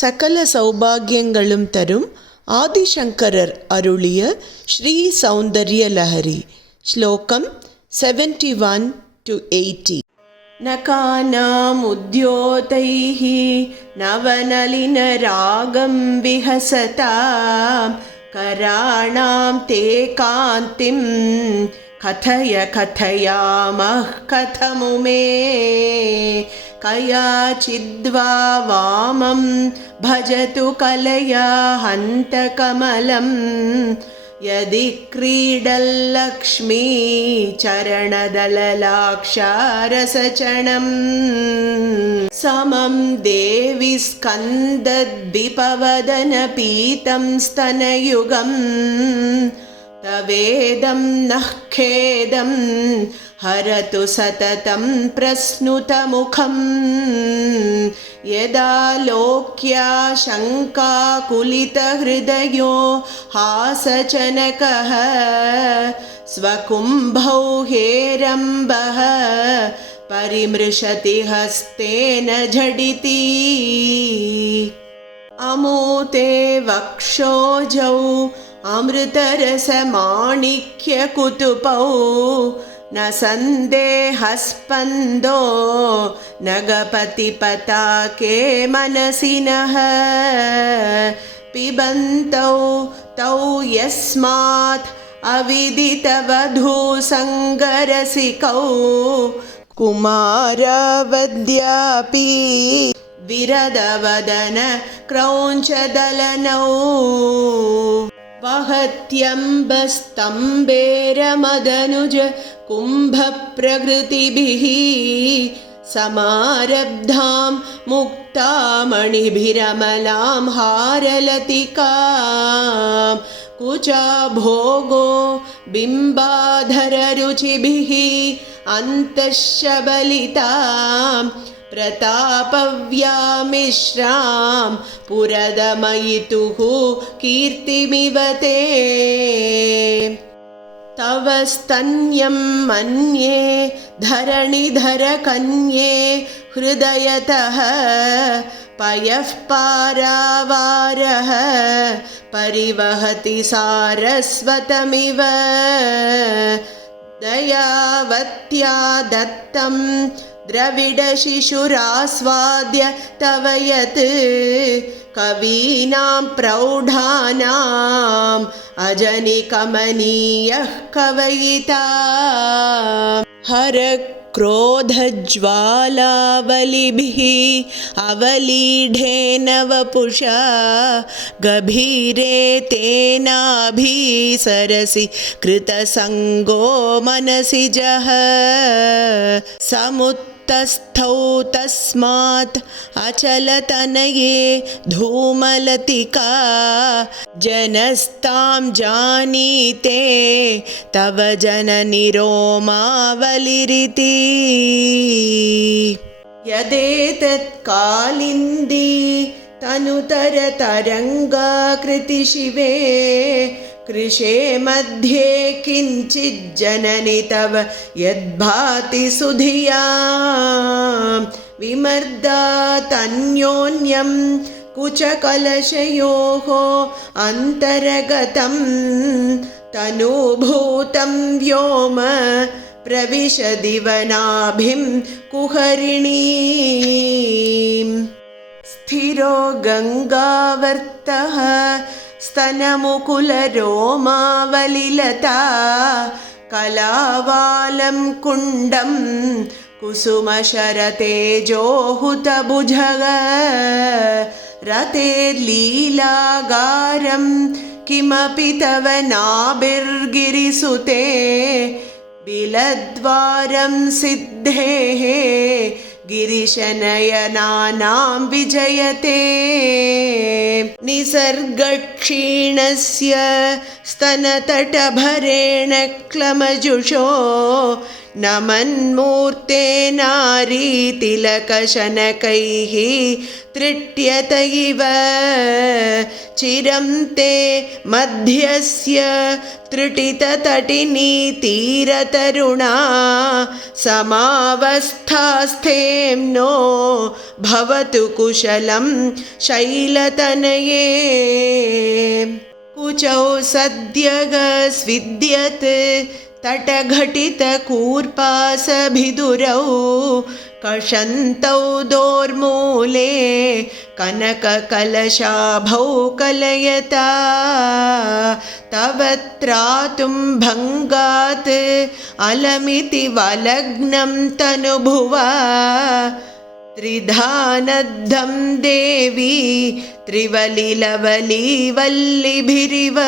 சகல சௌபாகியங்களும் தரும் ஆதிசங்கரர் அருளிய ஸ்ரீ சௌந்தர்ய லஹரி. ஸ்லோகம் 71-80. நகானாமுத்யோதைः நவநளினராகம் விஹசதாம் கராணாம் தே காந்திம் கதய கதயாமः கதமுமே கயாச்சித்வா வாமம் பஜது கலயா ஹந்தகமலம் யதி க்ரீடல்லக்ஷ்மீ சரணதலலாக்ஷாரசச்சணம் சமம் தேவி ஸ்கந்தத்விபவதன பீதம் ஸ்தனயுகம் தவேதம் நஹ் खेदं हरतु सततं प्रस्नुतमुखं यदा लोक्या शङ्काकुलितहृदयो हासचनकः स्वकुम्भौ हेरम्बः परिमृशति हस्तेन झटिति अमूते वक्षोजौ अमृतरसमाणिक्यकुतुपौ न सन्देहस्पन्दो नगपतिपताके मनसिनः पिबन्तौ तौ यस्मात् अविदितवधूसङ्गरसिकौ कुमारवद्यापि विरदवदन क्रौञ्चदलनौ वहत्यम्बस्तम्बेरमदनुज कुम्भप्रकृतिभिः समारब्धां मुक्तामणिभिरमलां हारलतिकां कुचाभोगो बिम्बाधररुचिभिः अन्तःशबलितां प्रतापव्यामिश्रां पुरदमयितुः कीर्तिमिव ते तव स्तन्यं मन्ये धरणिधरकन्ये हृदयतः पयः पारावारः परिवहति सारस्वतमिव दयावत्या दत्तं द्रविडशिशुरास्वाद्य तव यत् कवीनां प्रौढानाम् अजनिकमनीयः कवयिता हर क्रोधज्वालावलिभिः अवलीढेन वपुषा गभीरे तेनाभिसरसि कृतसङ्गो मनसि जः समुत्तस्थौ तस्मात् अचलतनये धूमलतिका जनस्तां जानीते तव जननि रोमावलिरिति यदेतत् कालिन्दी तनुतरतरङ्गाकृति शिवे कृशे मध्ये किञ्चिज्जननि तव यद्भाति सुधियां विमर्दातन्योन्यं कुचकलशयोः अन्तर्गतं तनुभूतं व्योम प्रविशदिवनाभिं कुहरिणीं स्थिरो गङ्गावर्तः स्तनमुकुलरोमावलिलता कलावालं कुण्डं कुसुमशरतेजोहुतभुजग रतेर्लीलागारं किमपि तव नाभिर्गिरिसुते बिलद्वारं सिद्धेः गिरिशनयनानां विजयते निसर्गक्षीणस्य स्तनतटभरेण क्लमजुषो नमन्मूर्ते नारीतिलकशनकैः तृट्यत इव चिरं ते मध्यस्य त्रुटिततटिनी तीरतरुणा समावस्थास्थेम्नो भवतु कुशलं शैलतनये कुचौ सद्यग स्विद्यत् तटघटितकूर्पासभिदुरौ कषन्तौ दोर्मूले कनककलशाभौ कलयता तव त्रातुं भङ्गात् अलमिति वलग्नं तनुभुवा त्रिधानद्धं देवी त्रिवलिलवलीवल्लिभिरिव